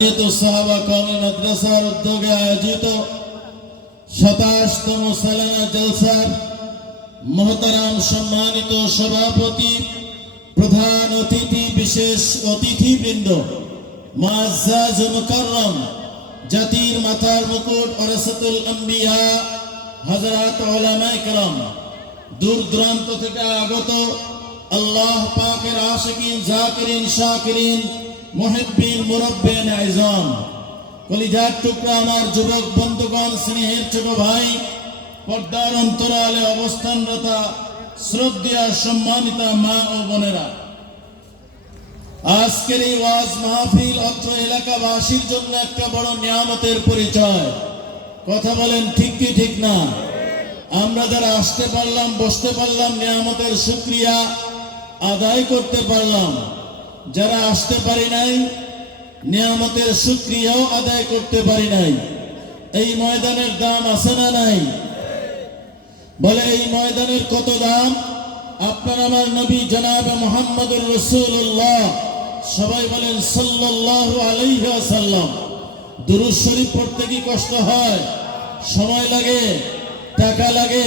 সাহাবা কওমি মাদ্রাসার উদ্যোগে আয়োজিত ২৭তম সালানা জলসার মহতারাম সম্মানিত সভাপতি, প্রধান অতিথি, বিশেষ অতিথিবৃন্দ, মুআজ্জাজ ও মুকাররম, জাতির মাথার মুকুট ওয়ারাসাতুল আম্বিয়া হযরত উলামায়ে কেরাম, দূর দূরান্ত থেকে আগত আল্লাহ পাকের আশিকিন, জাকিরিন, শাকিরিন, মুহিব্বিন, মুরাব্বিন আযম, কলিজার টুকরা আমার যুবক বন্ধুগণ, স্নেহের ছোট ভাই, পর্দার অন্তরালে অবস্থানরত শ্রদ্ধেয় সম্মানিত মা ও বোনেরা, আজকের এই ওয়াজ মাহফিল অত্র এলাকাবাসীর জন্য একটা বড় নিয়ামতের পরিচয়। কথা বলেন ঠিক কি ঠিক না? আমরা যারা আসতে পারলাম, বসতে পারলাম, নিয়ামতের শুকরিয়া আদায় করতে পারলাম। যারা আসতে পারি নাই, নিয়ামতের শুকরিয়াও আদায় করতে পারি নাই। এই ময়দানের দাম আছে না নাই? বলে এই ময়দানের কত দাম? আপনার আমার নবী জনাবে মুহাম্মদুর রাসূলুল্লাহ, সবাই বলেন সাল্লাল্লাহু আলাইহি ওয়াসাল্লাম। দুরূদ শরীফ পড়তে কি কষ্ট হয়? সময় লাগে, টাকা লাগে।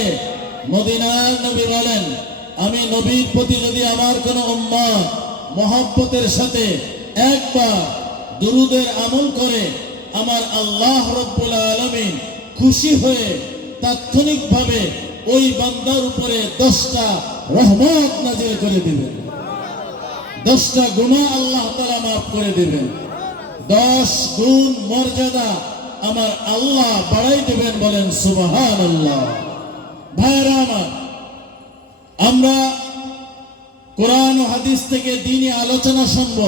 মদিনার নবী বলেন, আমি নবীর প্রতি যদি আমার কোনো উম্মত মহব্বতের সাথে একবার দুরূদের আমল করে, আমার আল্লাহ রাব্বুল আলামিন খুশি হয়ে তাৎক্ষণিকভাবে ওই বান্দার উপরে 10টা রহমত নাযিল করে দিবেন, 10টা গুনাহ আল্লাহ তাআলা মাফ করে দিবেন, 10 গুণ মর্যাদা আমার আল্লাহ বাড়াই দিবেন। বলেন সুবহানাল্লাহ। ভাইরা আমার, আমরা কোরআন ও হাদিস থেকে দ্বীনি আলোচনা শুনব।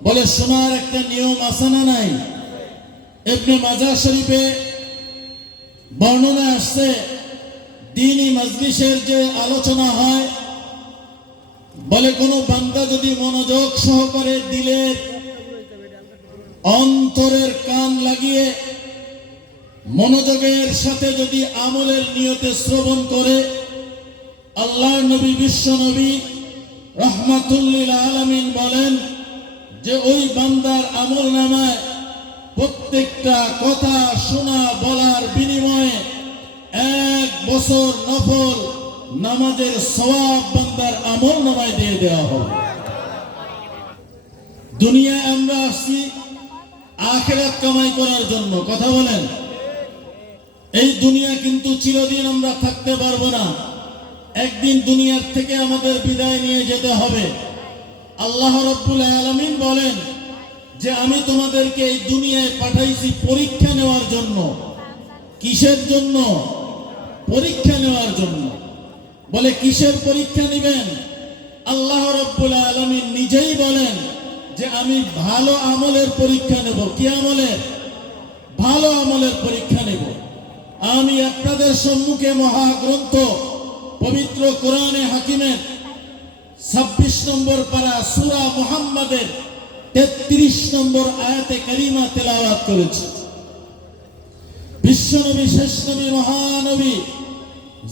বলে শোনার একটা নিয়ম আছে না নাই? ইবনে মাজাহ শরীফে বর্ণনা আসছে, দ্বীনি মজলিসের যে আলোচনা হয়, বলে কোনো বান্দা যদি মনোযোগ সহকারে দিলের অন্তরের কান লাগিয়ে মনোযোগের সাথে যদি আমলের নিয়তে শ্রবণ করে, আল্লাহর নবী, বিশ্ব নবী রাহমাতুল লিল আলামিন বলেন যে ওই বান্দার আমলনামায় প্রত্যেকটা কথা শোনা বলার বিনিময়ে 1 বছর নফল নামাজের সওয়াব বান্দার আমলনামায় দিয়ে দেওয়া হবে। দুনিয়ায় আমরা আসছি আখিরাত কামাই করার জন্য। কথা বলেন, এই দুনিয়া কিন্তু চিরদিন আমরা থাকতে পারবো না। একদিন দুনিয়ার থেকে আমাদের বিদায় নিয়ে যেতে হবে। আল্লাহ রাব্বুল আলামিন বলেন যে আমি তোমাদেরকে এই দুনিয়ায় পাঠাইছি পরীক্ষা নেওয়ার জন্য। কিসের জন্য? পরীক্ষা নেওয়ার জন্য। বলে কিসের পরীক্ষা নেবেন? আল্লাহ রাব্বুল আলামিন নিজেই বলেন যে আমি ভালো আমলের পরীক্ষা নেব। কি আমলের? ভালো আমলের পরীক্ষা নেব। আমি আপনাদের সম্মুখে মহাগ্রন্থ পবিত্র কোরআনে হাকিমের 26 নম্বর পারা সূরা মুহাম্মাদের 33 নম্বর আয়াতে কারিমা তেলাওয়াত করেছি। বিশ্বনবী, শেষ নবী, মহানবী,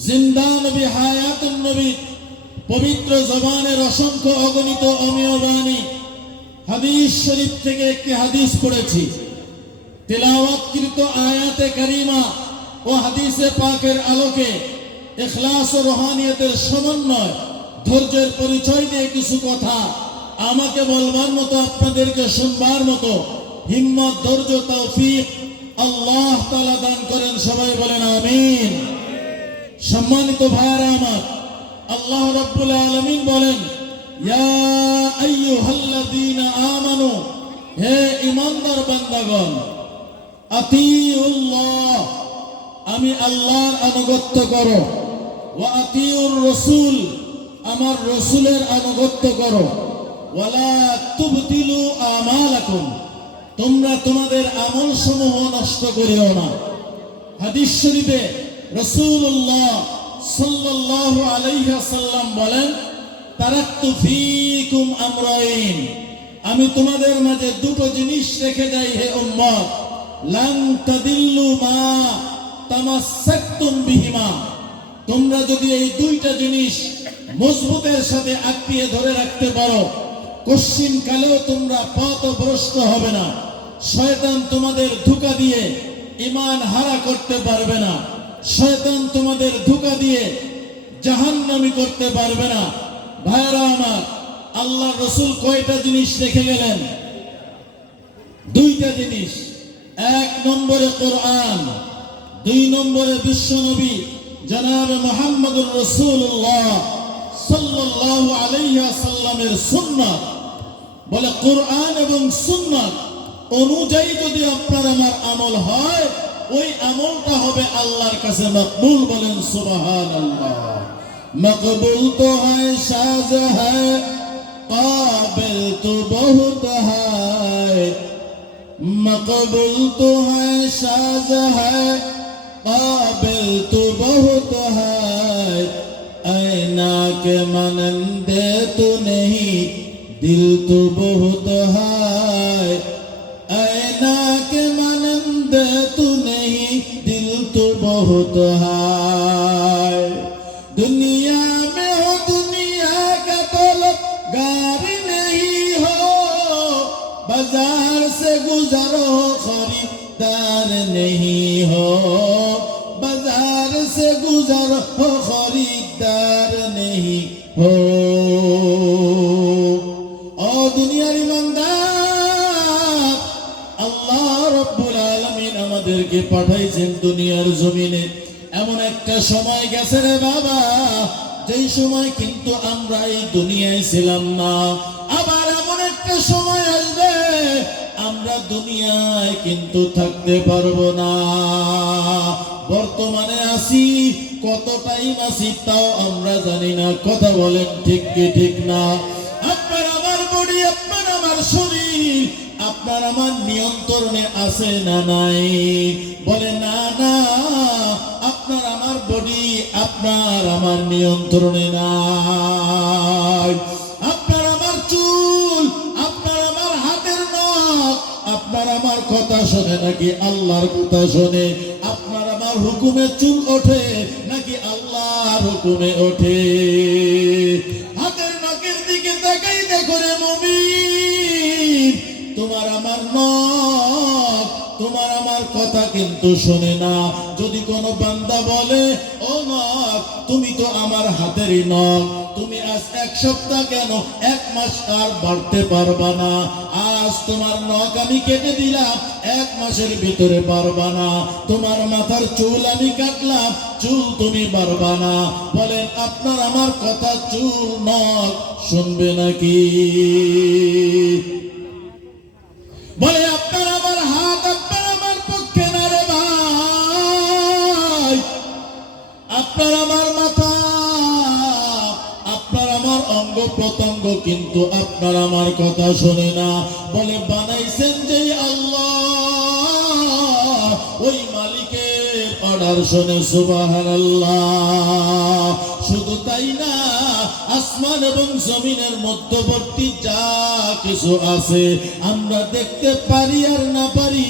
জিন্দা নবী, হায়াতুন নবী পবিত্র জবানের অসংখ্য অগণিত অমেয় বাণী হাদিস শরীফ থেকে একটি হাদিস পড়েছি। তেলাওয়াতকৃত আয়াতে কারিমা ও হাদিসে পাকের আলোকে ইখলাস ও রুহানিয়তের সমন্বয়, ধৈর্যের পরিচয় দিয়ে কিছু কথা আমাকে বলবার মতো, আপনাদেরকে শুনবার মতো হিম্মত, ধৈর্য, তৌফিক আল্লাহ তাআলা দান করেন। সবাই বলেন আমিন। সম্মানিত ভাইরা আমার, আল্লাহ রাব্বুল আলামিন বলেন, ইয়া আইয়ুহাল্লাযীনা আমানু, হে ঈমানদার বান্দাগণ, আতিউল্লাহ, আমি আল্লাহর আনুগত্য করো, ওয়া আতিউর রাসূল, আমার রাসূলের আনুগত্য করো, ওয়ালা তুবতিলু আমালাকুম, তোমরা তোমাদের আমলসমূহ নষ্ট করিও না। হাদিস শরীফে রাসূলুল্লাহ সাল্লাল্লাহু আলাইহি ওয়াসাল্লাম বলেন, তারাকতু ফীকুম আমরাইন, আমি তোমাদের মাঝে দুটো জিনিস রেখে যাই হে উম্মত, লান তাদিল্লু মা তামাসসাকতুম বিহিমা, তোমরা যদি এই দুইটা জিনিস মজবুতের সাথে আঁকড়িয়ে ধরে রাখতে পারো, কশ্চিন কালেও তোমরা পথভ্রষ্ট হবে না। শয়তান তোমাদের ধোঁকা দিয়ে ঈমান হারা করতে পারবে না। শয়তান তোমাদের ধোঁকা দিয়ে জাহান্নামী করতে পারবে না। ভাইরা আমার, আল্লাহ রসুল কয়টা জিনিস রেখে গেলেন? দুইটা জিনিস। এক নম্বরে কোরআন, দুই নম্বরে বিশ্বনবী জনাবে মুহাম্মদুর রাসূলুল্লাহ সাল্লাল্লাহু আলাইহি ওয়াসাল্লামের সুন্নাত। বলে কোরআন এবং সুন্নাত অনুযায়ী যদি আপনার আমার আমল হয়, ওই আমলটা হবে আল্লাহর কাছে মকবুল। বলেন সুবহানাল্লাহ। মকবুল তো হয় সাজ হয়, কাবিল তো বহুত হয়। मकबूल तो है साज है, काबिल तो बहुत है। ऐना के मानंदे तो नहीं, दिल तो बहुत है। ऐना के मानंदे तो नहीं, दिल तो बहुत है। दुनिया में हो दुनिया का तलबगार नहीं हो, बाजार से गुजरो खरीदार नहीं हो। बाजार से गुजरो खरीदार नहीं हो। ओ दुनियार ईमानदार, আল্লাহ রব্বুল আলামিন আমাদেরকে পাঠাইছেন দুনিয়ার জমিনে। এমন একটা সময় গেছে রে বাবা, যেই সময় কিন্তু আমরা এই দুনিয়ায় ছিলাম না। আবার এমন একটা সময় আসবে আমরা দুনিয়ায় কিন্তু থাকতে পারবো না। বর্তমানে আছি, কত টাইম আছি তাও আমরা জানি না। কথা বলেন ঠিক কি ঠিক না? আপনার আমার বডি, আপনার আমার শরীর আপনার আমার নিয়ন্ত্রণে আছে না নাই? বলে না না, আপনার আমার বডি আপনার আমার নিয়ন্ত্রণে নাই। আপনার আমার চুল, আপনার আমার হাতের নখ আপনার আমার কথা শোনে নাকি আল্লাহর কথা শোনে? আপনার আমার হুকুমে চুল ওঠে নাকি আল্লাহর হুকুমে ওঠে? হাতের নখের দিকে তাকাই দেখো রে মুমিন, তোমার আমার নখ তোমার আমার কথা কিন্তু শোনে না। যদি কোনো বান্দা বলে, ও নখ তুমি তো আমার হাতেরই নখ, তুমি আজ এক সপ্তাহ কেন এক মাস আর বাড়তে পারবা না। আজ তোমার নখ আমি কেটে দিলাম, এক মাসের ভিতরে পারবা না। তোমার মাথার চুল আমি কাটলাম, চুল তুমি পারবা না। বলেন আপনার আমার কথা চুল নখ শুনবে নাকি? বলে আপনার আমার হাত আপনার আমার পক্ষে না রে ভাই। আপনার আমার মাথা আপনার আমার অঙ্গ প্রত্যঙ্গ কিন্তু আপনার আমার কথা শোনে না। বলে বানাইছেন যে আল্লাহ, ওই মালিকের অর্ডার শোনে। সুবহানাল্লাহ। শুধু তাই না, আসমান এবং জমিনের মধ্যবর্তী যা কিছু আছে আমরা দেখতে পারি আর না পারি,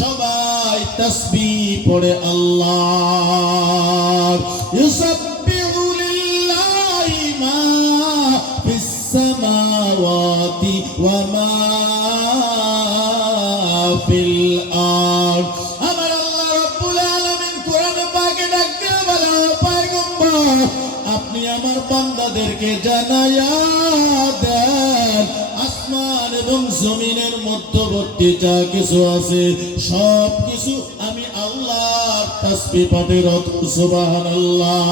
সবাই তাসবিহ পড়ে আল্লাহ। ইউসাব্বিহু লিল্লাহি মা ফিস সামাওয়াতি ওয়া মা ফিল আরদ। আমার আল্লাহ রাব্বুল আলামিন কোরআনে পাকে ডাকতে বলে, পয়গম্বর আপনি আমার বান্দাদেরকে জানায়া দেন আসমান এবং জমিনের মধ্যবর্তী যা কিছু আছে সব কিছু আমি আল্লাহর তাসবিহ পাঠে রত। সুবহানাল্লাহ।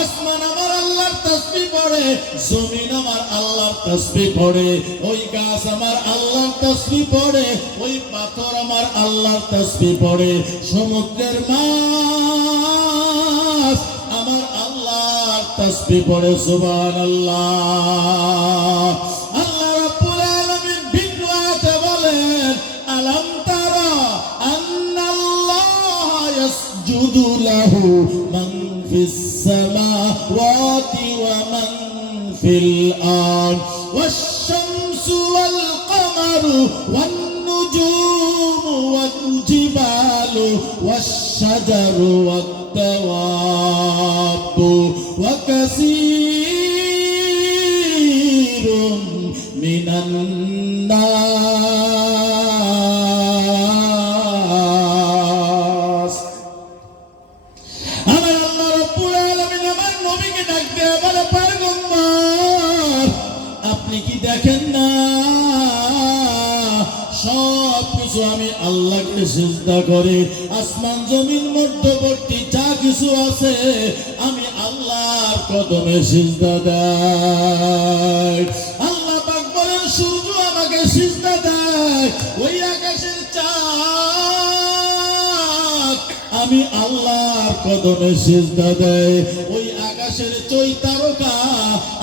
আসমান আমার আল্লাহর তাসবিহ পড়ে, জমিন আমার আল্লাহর তাসবিহ পড়ে, ওই গাছ আমার আল্লাহর তাসবিহ পড়ে, ওই পাথর আমার আল্লাহর তাসবিহ পড়ে, সমুদ্রের মাছ আমার আল্লাহর তাসবিহ পড়ে। সুবহানাল্লাহ। আল্লাহ রাব্বুল আলামিন ভিন্ন আয়াতে বলেন, আলাম তারা আন্নাল্লাহ ইয়াসজুদু লাহু মান ফিস সামাওয়াতি ওয়া মান ফিল আরদ ওয়াশ শামসু ওয়াল কামারু ওয়ান নুজুমু ওয়াল জিবালু ওয়াশ শাজারু ওয়াত তাওয়াবু ওয়া কাসীরুম সব কিছু আমি আল্লাহকে সিজদা করে, আসমান জমিন মধ্যবর্তী যা কিছু আছে আমি আল্লাহর কদমে সিজদা দেয়। আল্লাহ পাক বলেন সূর্য আমাকে সিজদা দেয়, ওই আকাশের চাঁদ আমি আল্লাহর কদমে সিজদা দেয়, ওই আকাশের চৈতারকা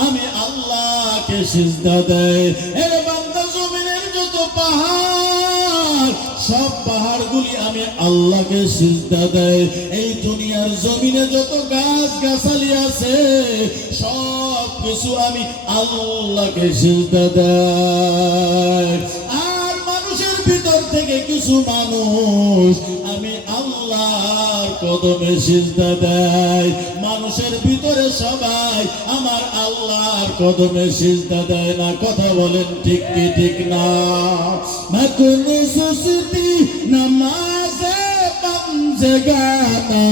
আমি আল্লাহকে সিজদা দেয়। এর বান্দা জমিনের যত পাহাড় সব পাহাড়গুলি আমি আল্লাহকে সিজদা দেয়। এই দুনিয়ার জমিনে যত গাছ গাছালি আছে সব কিছু আমি আল্লাহকে সিজদা দেয়। আর মানুষের ভিতর থেকে কিছু মানুষ আমি আল্লাহর কদমে সিজদা দেয়। মানুষের ভিতরে সবাই আমার আল্লাহর কদমে সিজদা দেয় না। কথা বলেন ঠিক কি ঠিক না? মাকুন সুসতি নামাজে বামজেগানা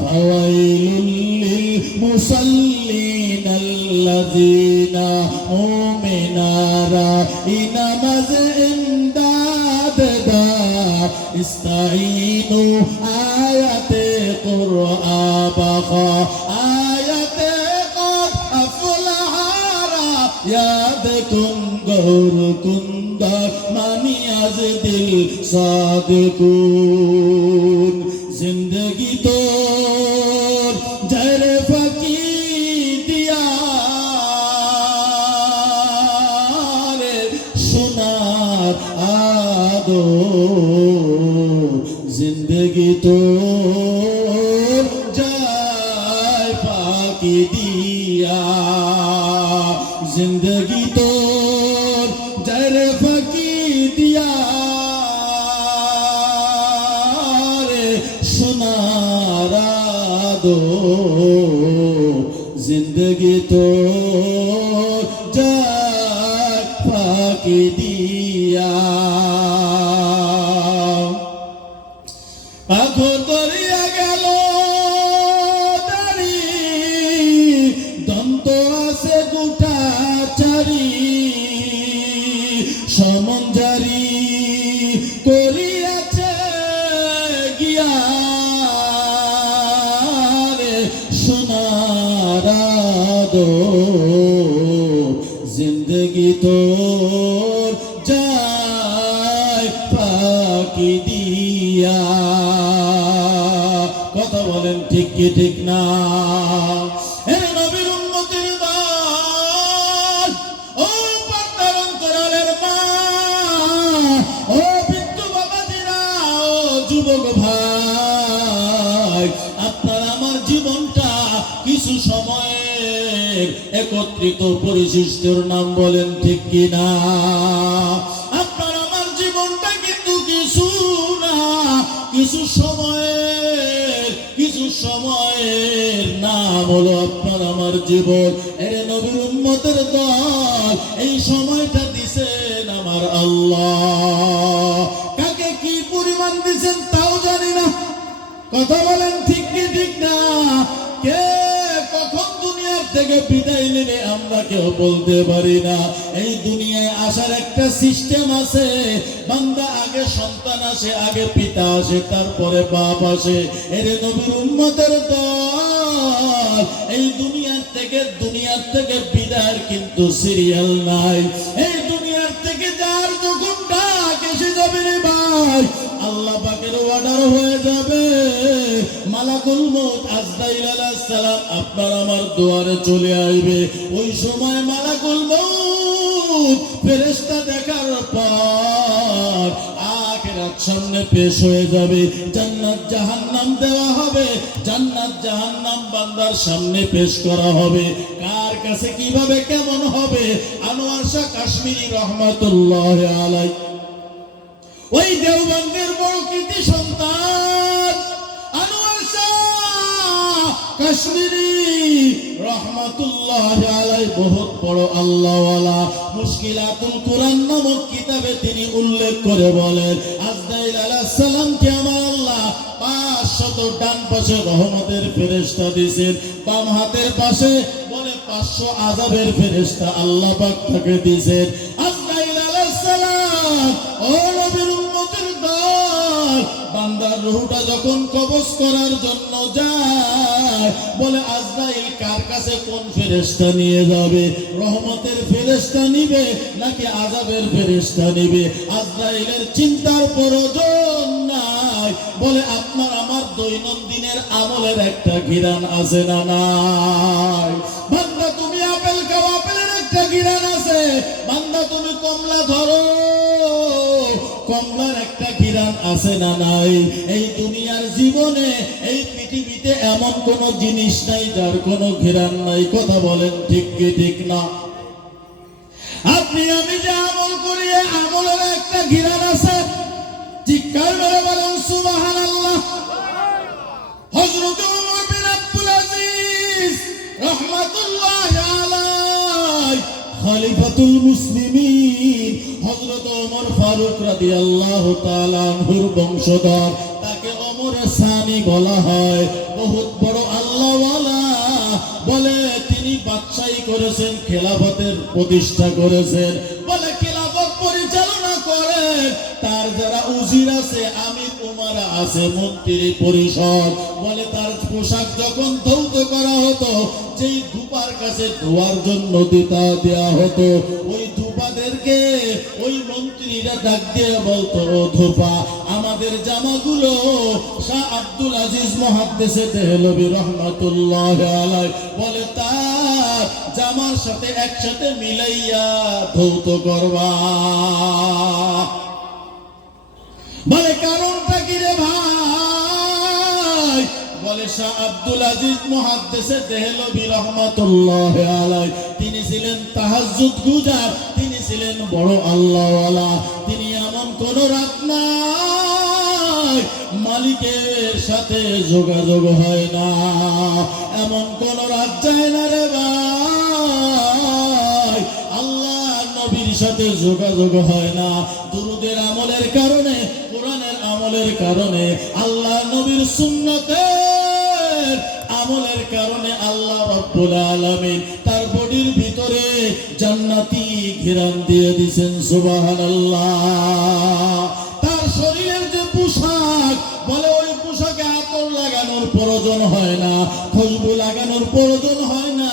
ফাওয়াইলুল লিল মুসাল্লিন আল্লাযিনা মুমিনারা ইনামাজ ইমদাদদা ইস্তাইনু আয়াতে কুরআবাকা আয়াতে কদ আফলাহারা ইয়াদ কুন গৌর কুন্দর মানিয়াজ দিল সাদিকুন। জিন্দগি তোর জরে ফাকি দিয়া রে সোনার আদো, জিন্দগি তোর যায় ফাকি দিয়া, জিন্দগি তোর জরে ফাকি দিয়া রে সোনার আদো, জিন্দগি তোর যায় ফাকি দিয়া। আখর দরিয়া গেল দাড়ি, দন্ত আছে গোটা চারি, সমন জারি করিয়াছে গিয়া রে সোনার আদো, জিন্দগি তোর যায় ফাঁকি দিয়া। কথা বলেন ঠিক কি ঠিক না? এর নবীর উম্মতের দল, ও পর্দার অন্তরালের মা, ও বিদ্যু বাবাজিরা, ও যুবক ভাই, আপনার আমার জীবনটা কিছু সময়ের একত্রিত পরিশিষ্টর নাম বলেন ঠিক কি না? আপনার আমার জীবনটা কিন্তু কিছু না, কিছু সময়ের নাম হলো আপনার আমার জীবন। এর নবীর উম্মতের দল, এই সময়টা দিছেন আমার আল্লাহ। কাকে কি পরিমাণ দিছেন তাও জানি না। কথা বলেন ঠিক কি ঠিক না? কে কখন দুনিয়ার থেকে বিদায় নেবে আমরা কেউ বলতে পারি না। এই দুনিয়ায় আসার একটা সিস্টেম আছে। বান্দা আগে সন্তান আসে, আগে পিতা আসে, তারপরে বাপ আসে। এর নবীর উম্মতের দল, এই দুনিয়ার থেকে বিদায়ের কিন্তু সিরিয়াল নাই। এই দুনিয়ার থেকে যার যখন ডাক এসে যাবে রে ভাই, আল্লাহ পাকের অর্ডার হয়ে যাবে, মালাকুল মউত আজরাইল আলাইহিস সালাম আপনার আমার দুয়ারে চলে আসবে। ওই সময় মালাকুল মউত ফেরেশতা দেখার পর আখিরাত সামনে পেশ হয়ে যাবে। জান্নাত জাহান্নাম দেওয়া হবে, জান্নাত জাহান্নাম বান্দার সামনে পেশ করা হবে। কার কাছে কিভাবে কেমন হবে? আনোয়ার শাহ কাশ্মীরি রহমাতুল্লাহ আলাইহি, ওই দেওবন্দের বড় কৃতি সন্তান আনোয়ার শাহ কাশ্মীরি রহমাতুল্লাহ আলাইহি বহুত বড় আল্লাহওয়ালা। মুশকিলাতুল কুরআন নামক কিতাবে তিনি উল্লেখ করে বলেন, আজরাইল আলাইহিস সালামকে আমার আল্লাহ 500 ডান পাশে রহমতের ফেরেশতা দিয়েছেন, বাম হাতের পাশে বলে 500 আযাবের ফেরেশতা আল্লাহ পাক তাকে দিয়েছেন। আজরাইল আলাইহিস সালাম ও বান্দার রূহটা যখন কবজ করার জন্য যায়, বলে আজরাইল কার কাছে কোন ফেরেশতা নিয়ে যাবে? রহমতের ফেরেশতা নিবে নাকি আযাবের ফেরেশতা নিবে? আজরাইলের চিন্তার প্রয়োজন নাই। বলে আপনার আমার দৈনন্দিনের আমলের একটা ঘিরান আছে না নাই? বান্দা তুমি আপেল খাও, আপেলের একটা ঘিরান আছে। বান্দা তুমি কমলা ধরো, কমলার একটা ঘিরান আছে না নাই? এই দুনিয়ার জীবনে এই পৃথিবীতে এমন কোন জিনিস নাই যার কোনো ঘিরান নাই। কথা বলেন ঠিক কি ঠিক না? আপনি আমি যে আমল করি, আমলের একটা ঘিরান আছে। চিৎকার করে বলেন সুবহানাল্লাহ। হযরত ওমর বিন আব্দুল আজিজ রাহমাতুল্লাহি আলাইহি, খলিফাতুল মুসলিমিন, হযরত ওমর ফারুক রাদিয়াল্লাহু তাআলা আনহুর বংশধর, তাকে ওমরে সানি বলা হয়। বহুত বড় আল্লাহওয়ালা। বলে তিনি বাদশাহী করেছেন, খেলাফতের প্রতিষ্ঠা করেছেন। বলে খেলাফত পরিচালনা করে তার যারা উজির আছে, আমির উমারা আছে, মন্ত্রী পরিষদ। বলে তার পোশাক যখন ধৌত করা হতো, যেই ধূপার কাছে ধোয়ার জন্য দিতা দেয়া হতো, ওই ধূপাদেরকে ওই মন্ত্রীরা ডাক দিয়ে বলতো, ও ধূপা, আমাদের জামাগুলো শাহ আব্দুল আজিজ মুহাদ্দিসে দেহলভী রাহমাতুল্লাহি আলাইহি, বলে তার জামার সাথে একসাথে মিলাইয়া ধৌত করবা। বলে কারণটা কি রে ভাই? বলে শাহ আব্দুল আজিজ মুহাদ্দিসে দেহলভী রাহমাতুল্লাহি আলাইহি, তিনি ছিলেন তাহাজ্জুদ গুজার, তিনি ছিলেন বড় আল্লাহওয়ালা। তিনি এমন কোন রাত নাই মালিকের সাথে যোগাযোগ হয় না, এমন কোন রাত যায় না রে ভাই আল্লাহ নবীর সাথে যোগাযোগ হয় না। দুরুদের আমলের কারণে, কোরআনের আমলের কারণে, আল্লাহ নবীর সুন্নতের আমলের কারণে আল্লাহ রাব্বুল আলামিন তার বডির ভিতরে জান্নাতি ঘিরান দিয়ে দিয়েছেন। সুবহানাল্লাহ। তার শরীরের যে পোশাক, বলে ওই পোশাকে আতর লাগানোর প্রয়োজন হয় না, খুশবু লাগানোর প্রয়োজন হয় না,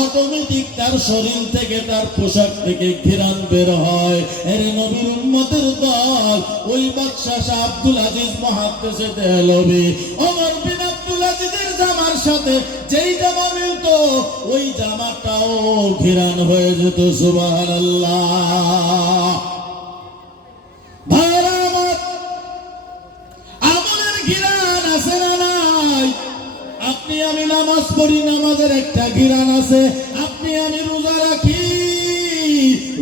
অটোমেটিক তার শরীর থেকে, তার পোশাক থেকে ঘিরান বের হয়। এর নবীর উম্মতের দল, ওই বাদশাহ শাহ আব্দুল আজিজ মুহাদ্দিসে দেহলভী ওমর বিন আব্দুল আজিজের জামার সাথে যেই জামা মিলতো, ওই জামাটাও ঘিরান হয়ে যেত। সুবহানাল্লাহ। আমলের ঘিরান আছে না নাই? আপনি আমি নামাজ পড়ি, নামাজের একটা ঘিরান আছে। আপনি আমি রোজা রাখি,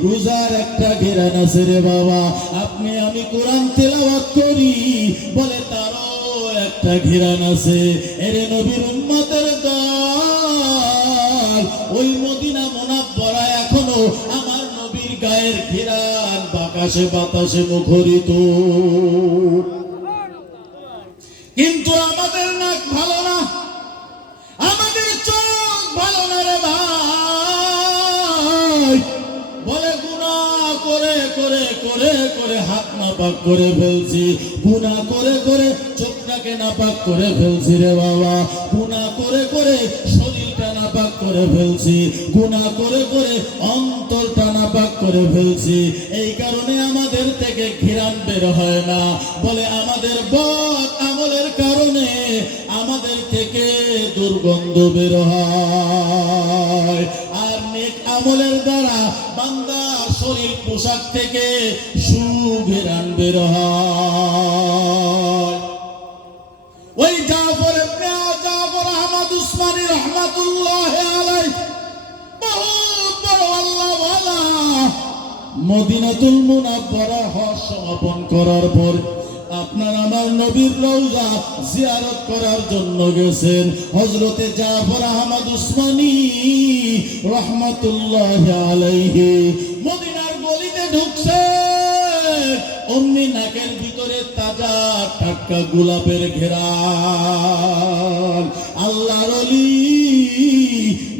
রোজার একটা ঘিরান আছে রে বাবা। আপনি আমি কোরআন তেলাওয়াত করি, বলে তারও একটা ঘিরান আছে। এর নবীর উম্মতের দল, ওই মদিনা মুনাব্বরা এখনো আমার নবীর গায়ের ঘিরান বাতাসে বাতাসে মুখরিত। কিন্তু আমাদের নাক ভালো না, আমাদের চোখ ভালো না রে ভাই। বলে গুনাহ করে করে করে করে হাত নাপাক করে ফেলছি, গুনাহ করে করে চোখটাকে নাপাক করে ফেলছি রে বাবা, গুনাহ করে করে শরীরটা নাপাক করে ফেলছি, গুনাহ করে করে অন্তরটা নাপাক করে ফেলছি। এই কারণে আমাদের থেকে ঘিরান বের হয় না। বলে আমাদের বদ আমলের কারণে আমাদের থেকে দুর্গন্ধ বের হয়। আর নেক আমলের দ্বারা বান্দার শরীর পোশাক থেকে সুঘ্রাণ বের হয়। ওই জাফর আহমদ উসমানী রাহমাতুল্লাহি আলাইহি, বহুত বড় আল্লাহওয়ালা, মদিনাতুল মুনাব্বারা হজ সমাপন করার পর আপনার আমার নবীর রওজা জিয়ারত করার জন্য গেছেন। হযরতে জাফর আহমদ উসমানী রাহমাতুল্লাহি আলাইহি মদিনার গলিতে ঢুকছে, অমনি নাকের ভিতরে তাজা টাটকা গোলাপের ঘেরান। আল্লাহর ওলি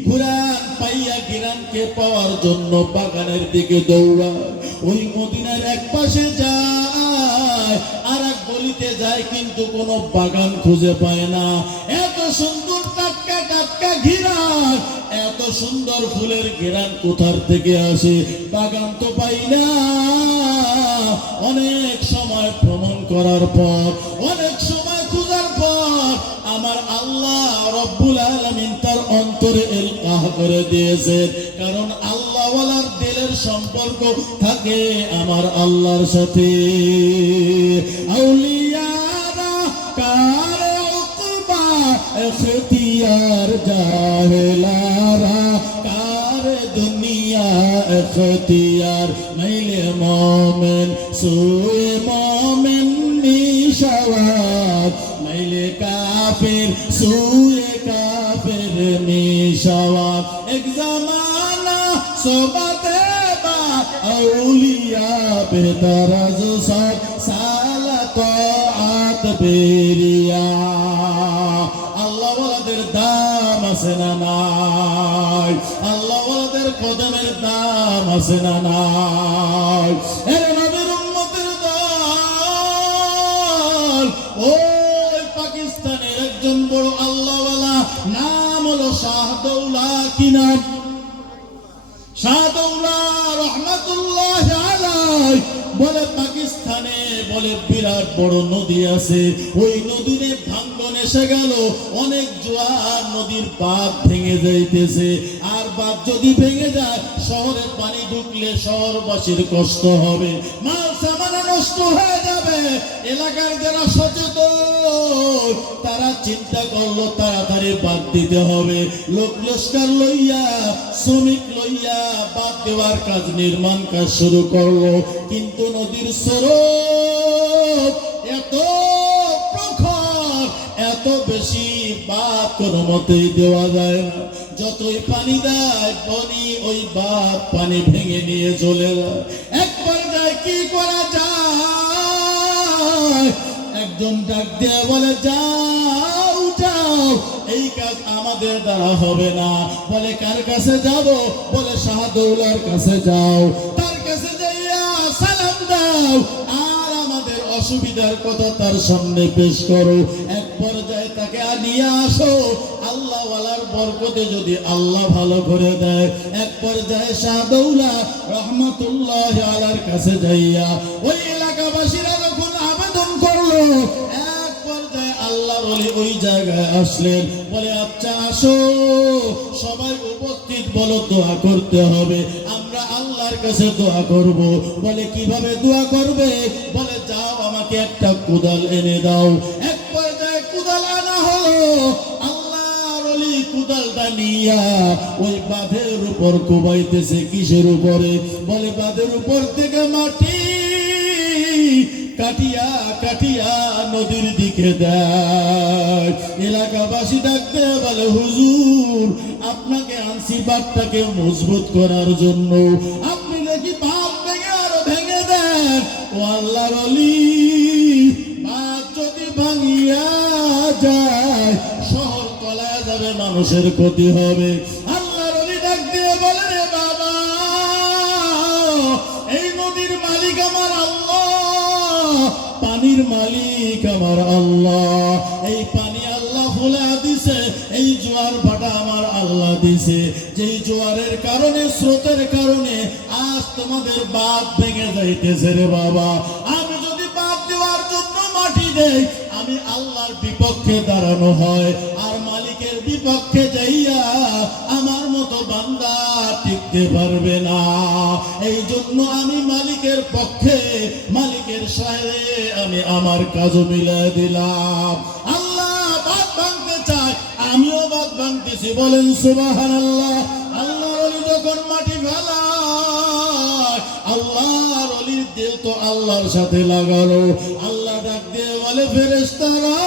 ঘুরান পাইয়া ঘিরানকে পাওয়ার জন্য বাগানের দিকে দৌড়ায়। ওই মদিনার এক পাশে যায়, যায়, আর এক গলিতে যায় কিন্তু কোনো বাগান খুঁজে পায় না। এত সুন্দর টাটকা টাটকা ঘিরান, এত সুন্দর ফুলের ঘিরান কোথার থেকে আসে? বাগান তো পাই না। অনেক সময় ভ্রমণ করার পর, অনেক সময় খোঁজার পর আমার আল্লাহ রব্বুল আলামিন তার অন্তরে ইলকাহ করে দিয়েছেন। কারণ আল্লাহ ওয়ালার দিলের সম্পর্ক থাকে আমার আল্লাহর সাথে। আউলিয়ারা কারে উকবা ইখতিয়ার, জাহেলারা কারে দুনিয়া ইখতিয়ার। মাইলে মোমেন সুয়ে মোমেন নিশাওয়াত, মাইলে কাফির সুয়ে কাফির নিশাওয়াত। এক জামানা সোবাতে বা আউলিয়া বেদরাজ সব সালাত আত বেরিয়া। আল্লাহ ওয়ালাদের দাম আছে না নাই? আল্লাহ ওয়ালাদের কদমের দাম আছে না নাই? এরে নবীর উম্মতের দল, ওই পাকিস্তানের একজন বড় আল্লাহ ওয়ালা, নাম হলো শাহদৌলা। কি নাম? শাহদৌলা রহমাতুল্লাহ আলাইহি। বলে পাকিস্তানে বলে বিরাট বড় নদী আছে, ওই নদীর ভাঙ্গন এসে গেল, অনেক জোয়ার, নদীর বাঁধ ভেঙে যাইতেছে। আর বাঁধ যদি ভেঙে যায়, শহরে পানি ঢুকলে শহরবাসীর কষ্ট হবে, মাল সামানা নষ্ট হয়ে যাবে। এলাকার যারা সচেতন তারা চিন্তা করলো তাড়াতাড়ি বাঁধ দিতে হবে। লোক লস্কর লইয়া, শ্রমিক লইয়া বাঁধ দেওয়ার কাজ, নির্মাণ কাজ শুরু করলো। কিন্তু নদীর স্রোত এত প্রখর, এত বেশি, বাঁধ কোনো মতেই দেওয়া যায় না। যতই পানি দেয় পানি, ওই বাঁধ পানি ভেঙে নিয়ে চলে যায়। একবার যায় কি করা যায়? একজন ডাক দিয়ে বলে, যাও যাও, এই কাজ আমাদের দ্বারা হবে না। বলে কার কাছে যাব? বলে শাহদৌলার কাছে যাও, তার কাছে যাইয়া সালাম দাও, আর আমাদের অসুবিধার কথা তার সামনে পেশ করো। এক পর্যায়ে তাকে নিয়ে আসো। আল্লাহ ওয়ালার বরকতে যদি আল্লাহ ভালো করে দেয়, এক পর্যায়ে শাহদৌলা রহমাতুল্লাহ আলার কাছে যাইয়া ওই এলাকাবাসীরা যখন আবেদন করলো, এক পর্যায়ে আল্লাহর ওলি ওই জায়গায় আসলেন। বলে আচ্ছা আসো, সবাই উপস্থিত, বলো দোয়া করতে হবে। আমরা আল্লাহর কাছে দোয়া করব। বলে কিভাবে দোয়া করবে? বলে যাও আমাকে একটা কোদাল এনে দাও। এক পর্যায়ে কোদাল আনা হলো। আল্লাহর ওলি কোদালটা নিয়া ওই বাঁধের উপর কোবাইতেছে। কিসের উপরে? বলে বাঁধের উপর থেকে মাটি কাটিয়া কাটিয়া নদীর দিকে দেয়। এলাকাবাসী ডাকতে বলে, হুজুর আপনাকে আনছি বাঁধটাকে মজবুত করার জন্য, আপনি নাকি বাঁধ ভেঙে আরো ভেঙে দেন। ও আল্লাহর ওলি, বাঁধ যদি ভাঙিয়া যায়, শহর তলায় যাবে, মানুষের ক্ষতি হবে। আল্লাহর ওলি ডাক দিয়ে বলে, রে বাবা, এই নদীর মালিক আমার আল্লাহ, পানির মালিক আমার আল্লাহ। এই পানি আল্লাহ ফুলা দিছে, এই জোয়ার ভাটা আমার আল্লাহ দিছে। যেই জোয়ারের কারণে, স্রোতের কারণে আজ তোমাদের বাঁধ ভেঙে যাইতেছে। রে বাবা, আমি যদি বাঁধ দেওয়ার জন্য মাটি দেই, আমি আল্লাহর বিপক্ষে দাঁড়ানো হয়, আর মালিকের বিপক্ষে যাইয়া আমার মতো বান্দা টিকতে পারবে না। এই জন্য আমি মালিকের পক্ষে, মালিকের সাথে আমি আমার কাজ মিলাই দিলাম। আল্লাহ বাঁধ ভাঙতে চায়, আমিও বাঁধ ভাঙতেছি। বলেন সুবহানাল্লাহ। আল্লাহর ওলি যখন মাটি ফেলায়, আল্লাহর ওলির দিল তো আল্লাহর সাথে লাগালো। আল্লাহ ডাক দিয়ে বলে, ফেরেশতারা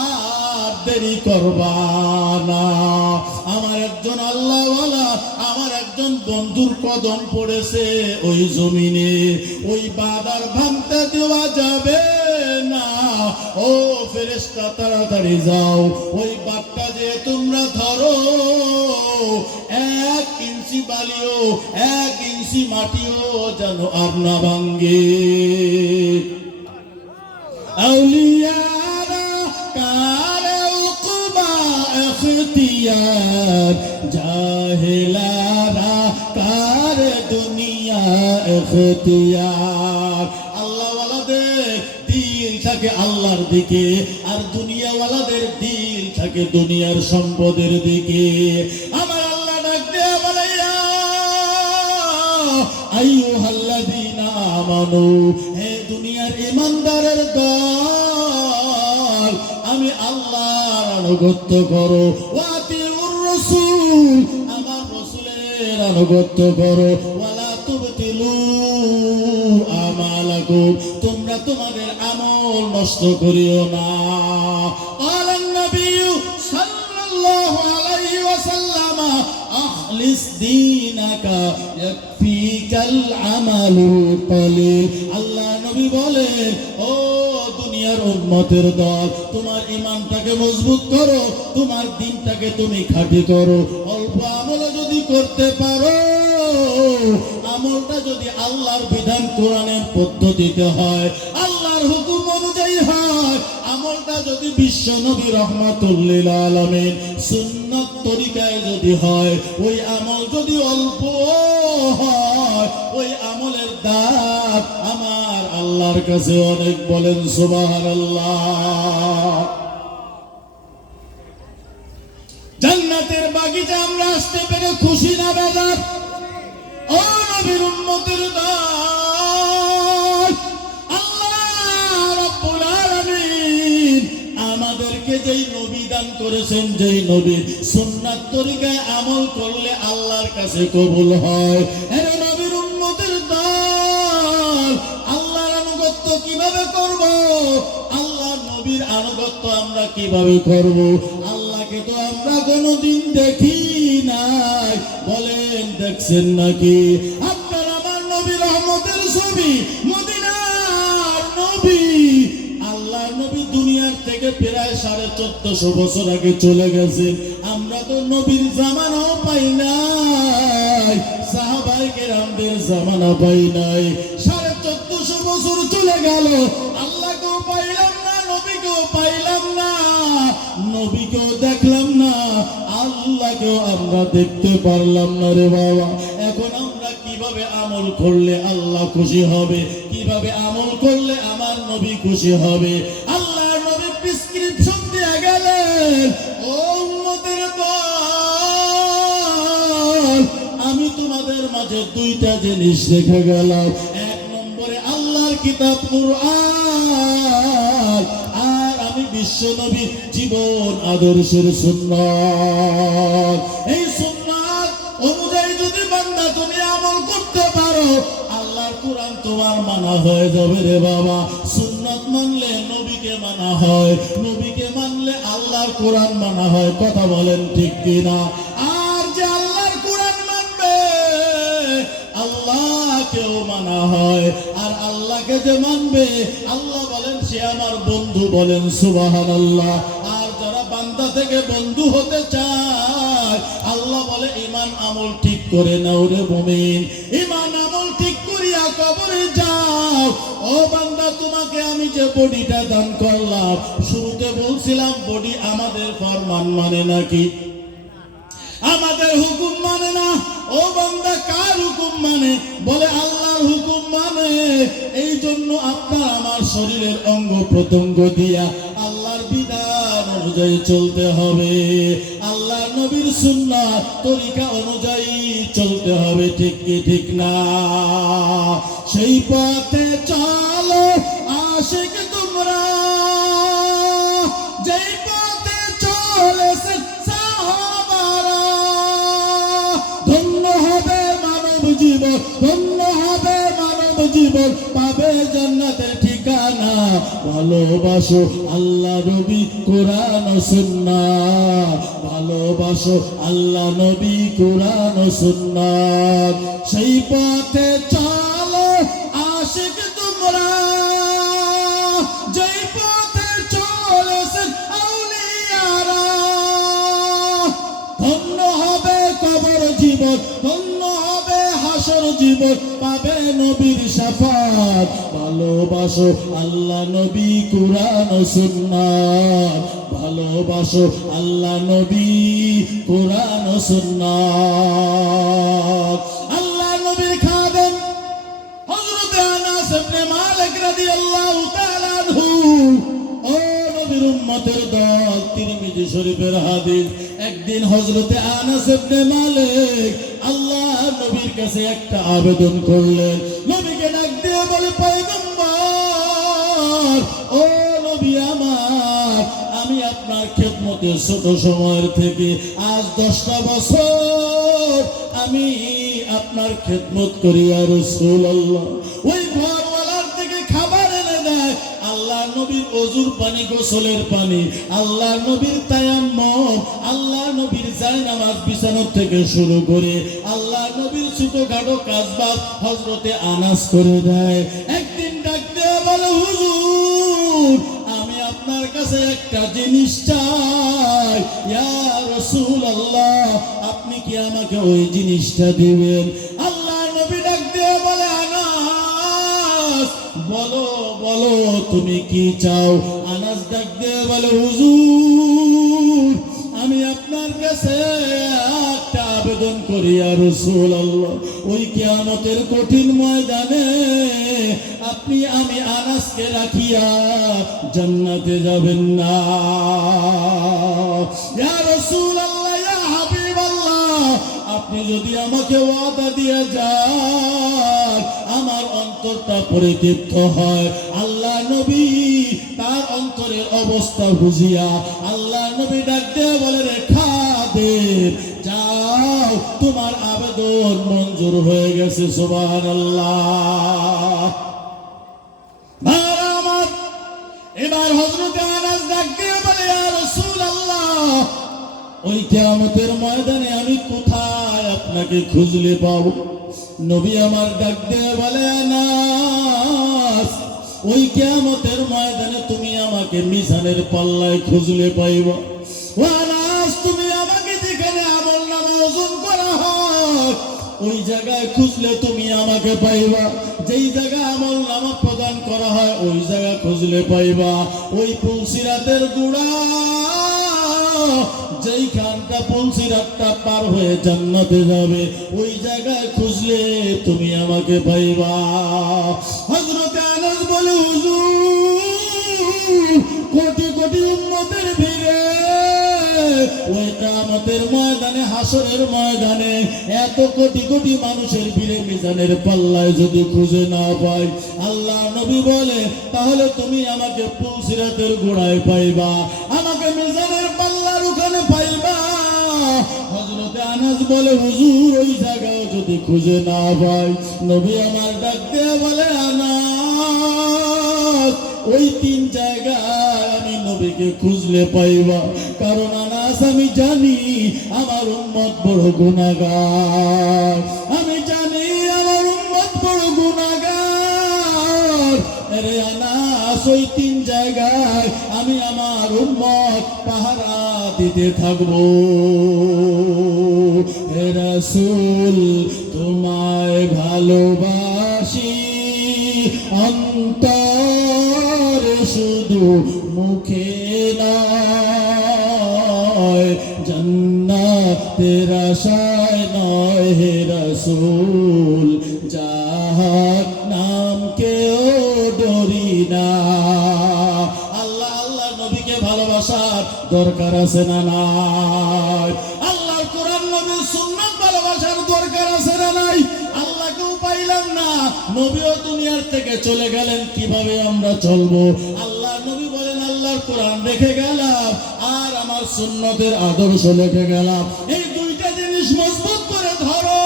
আর দেরি করবা না। আমার একজন আল্লাহ ওয়ালা, আমার একজন বন্ধুর কদম পড়েছে ওই জমিনে, ওই বাঁধ আর ভাঙতে দেওয়া যাবে না। ও ফেরেশতা তাড়াতাড়ি যাও, ওই বাঁধটা যে তোমরা ধরো, 1 ইঞ্চি ইঞ্চি বালিও 1 ইঞ্চি মাটিও যেন আর না ভাঙ্গে। আউলিয়ারা কারে উকবা ইখতিয়ার, জাহেলারা কারে দুনিয়া ইখতিয়ার। আল্লাহওয়ালাদের দিল থাকে আল্লাহর দিকে, আর দুনিয়াওয়ালাদের দিল থাকে দুনিয়ার সম্পদের দিকে। আমার আল্লাহ ডাক দেয়া বলে, ইয়া আইয়ুহাল্লাযীনা আমানু, হে দুনিয়ার ঈমানদারের দল, আমি আল্লাহর আনুগত্য করো। ওয়াতিউর রাসূল, আমার রাসূলের আনুগত্য করো। ওয়ালা তুবতিলু আমালাকুম, তোমরা তোমাদের আমল নষ্ট করিও না। ক্বালান নবিয়্যু সাল্লাল্লাহু আলাইহি ওয়াসাল্লাম, আখলিস দীনাকা ইয়াকফিকাল আমালুল কলিল। আল্লাহ নবী বলেন, ও দুনিয়ার উম্মতের দল, তোমার ঈমানটাকে মজবুত করো, তোমার দ্বীনটাকে তুমি খাঁটি করো। অল্প আমল যদি করতে পারো, আমলটা যদি আল্লাহর বিধান কোরআনের পদ্ধতিতে হয়, আল্লাহর হুকুম অনুযায়ী হয়, আমলটা যদি বিশ্ব নবী রাহমাতুল লিল আলামিন সুন্নাত তরিকায় যদি হয়, ওই আমল যদি অল্প হয়, ওই আমলের দাম আমার আল্লাহর কাছে অনেক। বলেন সুবহানাল্লাহ। জান্নাতের বাগিচা আমরা আসতে পেরে খুশি না বেজার? ও নবীর উম্মতের দল, আল্লাহ রাব্বুল আলামিন আমাদেরকে যেই নবী দান করেছেন, যেই নবীর সুন্নাত তরিকায় আমল করলে আল্লাহর কাছে কবুল হয়। এর নবীর উম্মতের দল, আল্লাহর আনুগত্য কিভাবে করব? আল্লাহ নবীর আনুগত্য আমরা কিভাবে করব? আল্লাহকে তো আমরা কোনোদিন দেখি নাই, বলেন দেখছেন নাকি? আপনার আমার নবী রহমতের ছবি, মদিনার নবী, আল্লাহর নবী দুনিয়ার থেকে প্রায় 1450 বছর আগে চলে গেছে। আমরা তো নবীর জামানাও পাই নাই, সাহাবায়ে কেরামদের জামানা পাই নাই। 1450 বছর চলে গেল, আল্লাহকেও পাইলাম না, নবীকেও পাইলাম না, নবীকেও দেখলাম না, আল্লাহকেও আমরা দেখতে পারলাম না রে বাবা। এখন আমরা কিভাবে আমল করলে আল্লাহ খুশি হবে? কিভাবে আমল করলে আমার নবী খুশি হবে? আল্লাহর নবী প্রেসক্রিপশন দিয়ে গেলেন, ও উম্মতের দল, আমি তোমাদের মাঝে 2টা জিনিস রেখে গেলাম। 1 নম্বরে আল্লাহর কিতাব কুরআন, আর আমি বিশ্ব নবী জীবন আদর্শের সুন্নাত। এই সুন্নাত অনুযায়ী যদি বান্দা তুমি আমল করতে পারো, আল্লাহর কুরআন তোমার মানা হয়ে যাবে রে বাবা। সুন্নাত মানলে নবীকে মানা হয়, নবীকে মানলে আল্লাহর কুরআন মানা হয়। কথা বলেন ঠিক কিনা? আর যে আল্লাহর কুরআন মানবে, আল্লাহকেও মানা হয়। আর আল্লাহকে যে মানবে, আল্লাহ বলেন সে আমার বন্ধু। বলেন সুবহানাল্লাহ। আর যারা বান্দা থেকে বন্ধু হতে চায়, আল্লাহ বলে ঈমান আমল ঠিক করে নাও রে মুমিন, ঈমান আমল ঠিক করিয়া কবরে যাও। ও বান্দা, তোমাকে আমি যে বডিটা দান করলাম, শুরুতে বলছিলাম বডি আমাদের ফরমান মানে নাকি? আমাদের হুকুম মানে না। ও বান্দা, কার হুকুম মানে? বলে আল্লাহর হুকুম মানে। এই জন্য আপনার আমার শরীরের অঙ্গ প্রত্যঙ্গ দিয়া আল্লাহর বিধান অনুযায়ী চলতে হবে, আল্লাহ নবীর সুন্নাত তরিকা অনুযায়ী চলতে হবে। ঠিক কি ঠিক না? সেই পথে চলো আশিক তোমরা, যেই পথে চলেছে সাহাবারা। ধন্য হবে মানব জীবন, ধন্য হবে মানব জীবন, পাবে জান্নাতের ঠিকানা। ভালোবাসো আল্লাহ নবী কোরআন ও সুন্নাত, ভালোবাসো আল্লাহ নবী কোরআন ও সুন্নাত। সেই পথে চলো আশিক তোমরা, যেই পথে চলেছেন আউলিয়ারা। ধন্য হবে কবর জীবন, ধন্য জীবন পাবে নবীর শাফাত। ভালোবাসো আল্লাহ নবী কুরআন ও সুন্নাত, ভালোবাসো আল্লাহ নবী কুরআন ও সুন্নাত। আল্লাহ নবীর খাদেম হযরত আনাস ইবনে মালিক রাদিয়াল্লাহু তাআলা আনহু, ও নবীর উম্মতের দল, তিরমিজি শরীফের হাদিস। একদিন হযরত আনাস ইবনে মালিক আল্লাহ নবীর কাছে একটা আবেদন করলেন। নবীকে ডাক দিয়ে বলে, পয়গম্বর, ও নবী আমার, আমি আপনার খেদমতে ছোট সময়ের থেকে আজ 10টা বছর আমি আপনার খেদমত করি। আর রাসূলুল্লাহ ওই ঘরওয়ালার থেকে খাবার এনে দেয়, আল্লাহ নবীর ওযুর পানি, গোসলের পানি, আল্লাহ নবীর তায়াম্মুম, আল্লাহ নবীর জায়নামাজ বিছানো থেকে শুরু করে আল্লাহ নবীর ছোটখাটো কাজবাজ হযরতে আনাস করে দেয়। একদিন ডাক দিয়ে বলে, হুজুর, আমি আপনার কাছে একটা জিনিস চাই। ইয়া রাসূলুল্লাহ, আপনি কি আমাকে ওই জিনিসটা দিবেন? আল্লাহ নবী ডাক দিয়ে বলে, আনাস, বলো বলো তুমি কি চাও? আনাস ডাক দিয়ে বলে, হুজুর, আমি আপনার কাছে একটা আবেদন করি। আর রাসূলুল্লাহ ওই কিয়ামতের কঠিন ময়দানে আপনি আমি আনাসকে রাখিয়া জান্নাতে যাবেন না। ইয়া রাসূলুল্লাহ, ইয়া হাবিবাল্লাহ, আপনি যদি আমাকে ওয়াদা দিয়ে যান, আমার অন্তরটা পরিতৃপ্ত হয়। আল্লাহ নবী তার অন্তরের অবস্থা বুঝিয়া আল্লাহ নবী ডাক দিয়ে বলে, রেখা দে, যাও, তোমার আবেদন মঞ্জুর হয়ে গেছে। সুবহানাল্লাহ। আমার এবার হযরত আনাস ডাক দিয়ে বলে, ইয়া রাসূলুল্লাহ, ওই কিয়ামতের ময়দানে আমি কোথায় আপনাকে খুঁজলে পাবো? নবী আমার ডাক দিয়ে বলে, আনাস, ওই কিয়ামতের ময়দানে তুমি আমাকে মিজানের পাল্লায় খুঁজলে পাইবা। ও আনাস, তুমি আমাকে যেখানে আমলনামা ওজন করা হয় ওই জায়গায় খুঁজলে তুমি আমাকে পাইবা। যেই জায়গায় আমলনামা প্রদান করা হয় ওই জায়গা খুঁজলে পাইবা। ওই পুলসিরাতের গুড়া, যেইখানটা পুলসিরাতটা পার হয়ে জান্নাতে যাবে, ওই জায়গায় খুঁজলে তুমি আমাকে পাইবা। হযরত আনাস বলে, হুজুর, কোটি কোটি উম্মতের ভিড়ে ওই কিয়ামতের ময়দানে, হাসরের ময়দানে এত কোটি কোটি মানুষের ভিড়ে মিজানের পাল্লায় যদি খুঁজে না পাই, আল্লাহ নবী বলে, তাহলে তুমি আমাকে পুলসিরাতের গোড়ায় পাইবা, আমাকে মিজানের পাল্লার ওখানে পাইবা। হযরত আনাস বলে, হুজুর, ওই জায়গায় যদি খুঁজে না পাই, নবী আমার ডাক দিয়ে বলে, আনাস, ওই 3 জায়গায় আমি নবীকে খুঁজলে পাইবা। কারণ আনাস, আমি জানি আমার উম্মত বড় গুনাহগার, আমি জানি আমার উম্মত বড় গুনাহগার। আরে আনাস, ওই 3 জায়গায় আমি আমার উম্মত পাহারা দিতে থাকবো। হে রাসূল, তোমায় ভালোবাসি অন্তর, শুধু মুখে নয়, জান্নাতের আশায় নয়। হে রাসূল, জাহান্নামকেও ডরি না। আল্লাহ আল্লাহ নবীকে ভালোবাসার দরকার আছে না নাই? আল্লাহর কোরআন নবীর সুন্নাত ভালোবাসার দরকার আছে না নাই? আল্লাহকেও পাইলাম না, নবীও দুনিয়ার থেকে চলে গেলেন, কিভাবে আমরা চলবো? আল্লাহ নবী বলেন, আল্লাহর কোরআন রেখে গেলাম আর আমার সুন্নতের আদর্শ রেখে গেলাম। এই 2টা জিনিস মজবুত করে ধরো,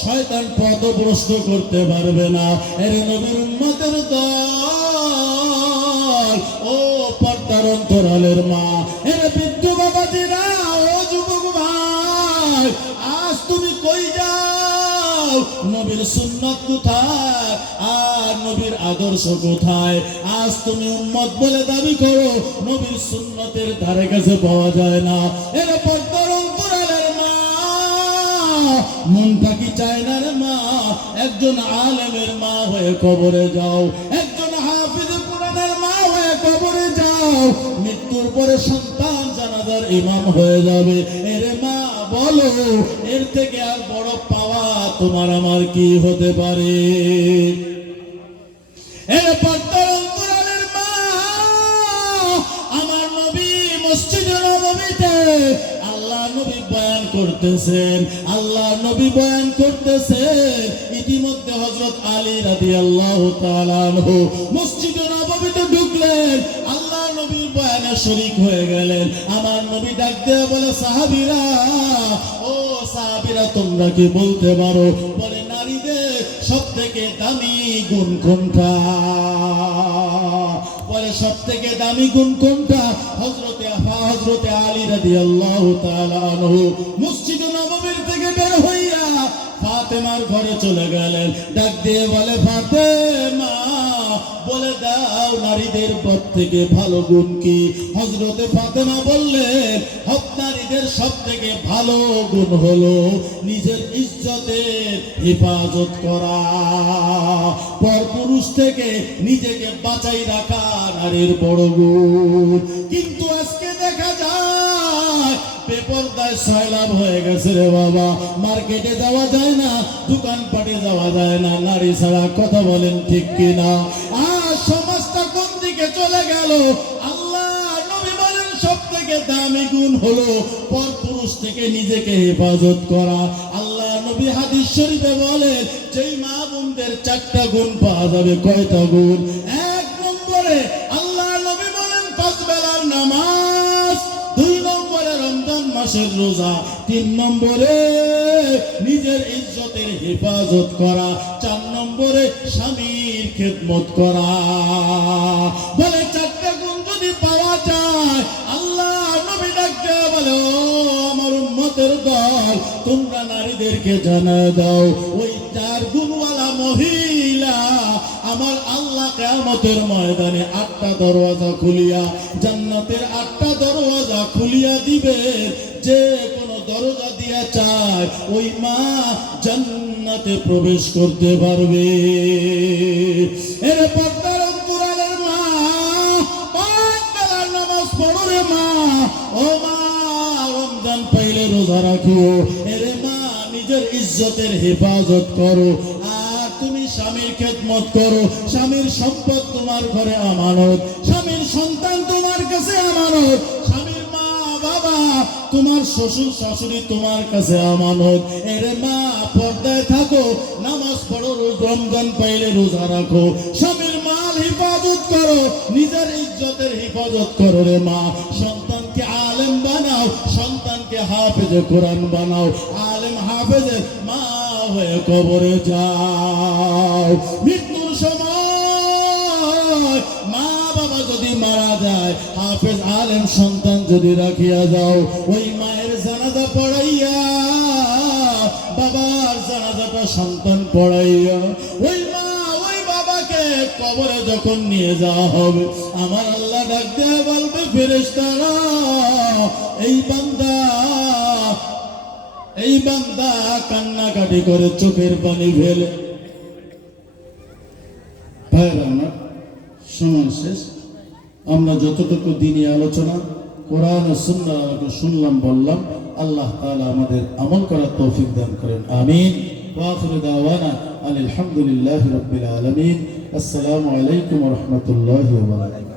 শয়তান পথভ্রষ্ট করতে পারবে না। এর নবীর উম্মতের দল, ও পর্দার অন্তরালের মা, এর বৃদ্ধ বাবাজিরা, ও যুবক ভাই, আজ তুমি কই যাও? নবীর সুন্নাত কোথায় আর নবীর আদর্শ কোথায়? আজ তুমি উম্মত বলে দাবি করো, নবীর সুন্নতের ধারে কাছে পাওয়া যায় না। এর পর্দার অন্তরালের মা, মনটা কি চায় না রে মা একজন আলেমের মা হয়ে কবরে যাও, একজন হাফিজ কোরআনের মা হয়ে কবরে যাও, মৃত্যুর পরে সন্তান জানাজার ইমাম হয়ে যাবে। এরে মা বলো এর থেকে আর বড় পাওয়া তোমার আমার কি হতে পারে? এর পর্দার অন্তরালের মা, আমার নবী মসজিদে নববীতে আল্লাহ নবী বয়ান করতেছেন, আল্লাহ নবী বয়ান করতেছেন। ইতিমধ্যে হযরত আলী রাদিয়াল্লাহু তাআলা আনহু মসজিদে নববীতে ঢুকলেন, আল্লাহ নবীর বয়ানে শরীক হয়ে গেলেন। আমার নবী ডাক দিয়ে বলে, সাহাবীরা, ও সাহাবীরা তোমরা কি বলতে পারো, বলে নারীদের সবথেকে দামি গুণ কোনটা? বলে সবথেকে দামি গুণ কোনটা? হযরতে আলী রাদিয়াল্লাহু তাআলা আনহু মসজিদে নববীর থেকে বের হইয়া ফাতেমার ঘরে চলে গেলেন। ডাক দিয়ে বলে, ফাতেমা বলে দাও নারীদের পর থেকে ভালো গুণ কি? হযরতে ফাতেমা বললেন, নারীদের সব থেকে ভালো গুণ হলো নিজের ইজ্জতের হেফাজত করা, পরপুরুষ থেকে নিজেকে বাঁচাই রাখা নারীর বড় গুণ। কিন্তু আজকে দেখা যায় বেপরদায় সয়লাভ হয়ে গেছে রে বাবা, মার্কেটে যাওয়া যায় না, দোকানপাটে যাওয়া যায় না নারী ছাড়া। কথা বলেন ঠিক কিনা? আর সমাজটা কোন দিকে চলে গেল? আল্লাহ নবী বলেন সব থেকে দামি গুণ হলো পরপুরুষ থেকে নিজেকে হেফাজত করা। আল্লাহ নবী হাদিস শরীফে বলেন, যেই মা বোনদের 4টা গুণ পাওয়া যাবে। কয়টা গুণ? 1 নম্বরে আল্লাহ নবী বলেন 5 বেলার নামাজ, 2 নম্বরে রমজান মাসের রোজা, 3 নম্বরে নিজের ইজ্জতের হেফাজত করা, 4 নম্বরে স্বামীর খেদমত করা। বলে 4টা গুণ যদি পাওয়া যায়, আল্লাহ নবী ডাকতে বলে, ও আমার উম্মতের দল, তোমরা নারীদেরকে জানায় দাও ওই 4 গুণওয়ালা মহিলা আমার আল্লাহ কিয়ামতের ময়দানে 8টা দরওয়াজা খুলিয়া, জান্নাতের 8টা দরওয়াজা খুলিয়া দিবে। যে কোনো দরজা দিয়া চায় ওই মা জান্নাতে প্রবেশ করতে পারবে। এর পর্দার অন্তরালের মা, 5 বেলার নামাজ পড়ো রে মা, ও মা রমজান পাইলে রোজা রাখিও। এরে মা নিজের ইজ্জতের হেফাজত করো, আর তুমি স্বামীর খেদমত করো। স্বামীর সম্পদ তোমার ঘরে আমানত, স্বামীর সন্তান তোমার কাছে আমানত, স্বামীর মা বাবা তোমার শ্বশুর শাশুড়ি তোমার কাছে আমানত। এরে মা পর্দায় থাকো, নামাজ পড়ো, রমজান পাইলে রোজা রাখো, স্বামীর মাল হেফাজত করো, নিজের ইজ্জতের হেফাজত করো রে মা। সন্তানকে আলেম বানাও, সন্তানকে হাফেজে কোরআন বানাও, আলেম হাফেজে মা হয়ে কবরে যাও। মৃত্যুর সময় মা বাবা যদি মারা যায়, হাফেজ আলেম সন্তান যদি রাখিয়া যাও, ওই মায়ের জানাজা পড়াইয়া, বাবার জানাজাটা সন্তান পড়াইয়া, ওই মা ওই বাবাকে কবরে যখন নিয়ে যাওয়া হবে, আমার আল্লাহ ডাক দিয়ে বলবে, ফেরেশতারা এই বান্দা কান্নাকাটি করে চোখের পানি ফেলে। ভাইরা আমার, সময় শেষ। আমরা যতটুকু দিনই আলোচনা কোরআন ও সুন্নাহ শুনলাম বললাম, আল্লাহ তাআলা আমাদের আমল করার তৌফিক দান করেন। আমিন। ওয়া আখিরু দাওয়ানা আলহামদুলিল্লাহি রাব্বিল আলামিন। আসসালামু আলাইকুম ওয়া রাহমাতুল্লাহি ওয়া বারাকাতুহু।